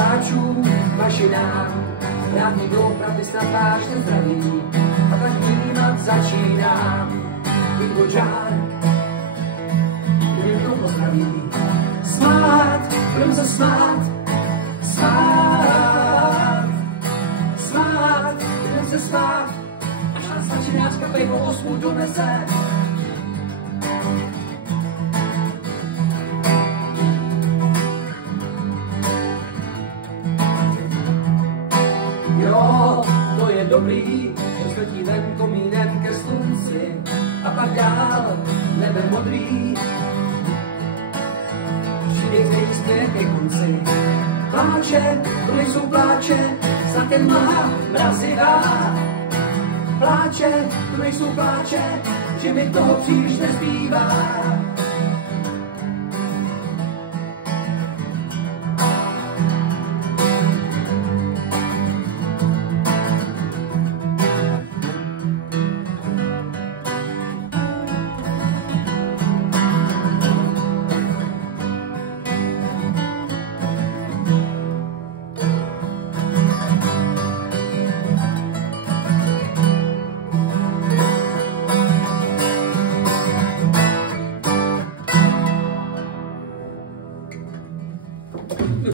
pláčů mašinám. Rád mi doopravdy snad vážně zdraví, a tak vnímat začínám. Bingo Jar, kdo pozdraví. Smát, budem se smát, smát, smát, budem se smát, až nás začínáčka pejvo 8 donese. Jo, to je dobrý, rozsvětí ven komínem ke slunci a pak dál nebe modrý. Příběh nejístě ke konci. Pláče, to nejsou pláče, snad jen mlha mrazivá. Pláče, to nejsou pláče, že mi toho příliš nezbývá.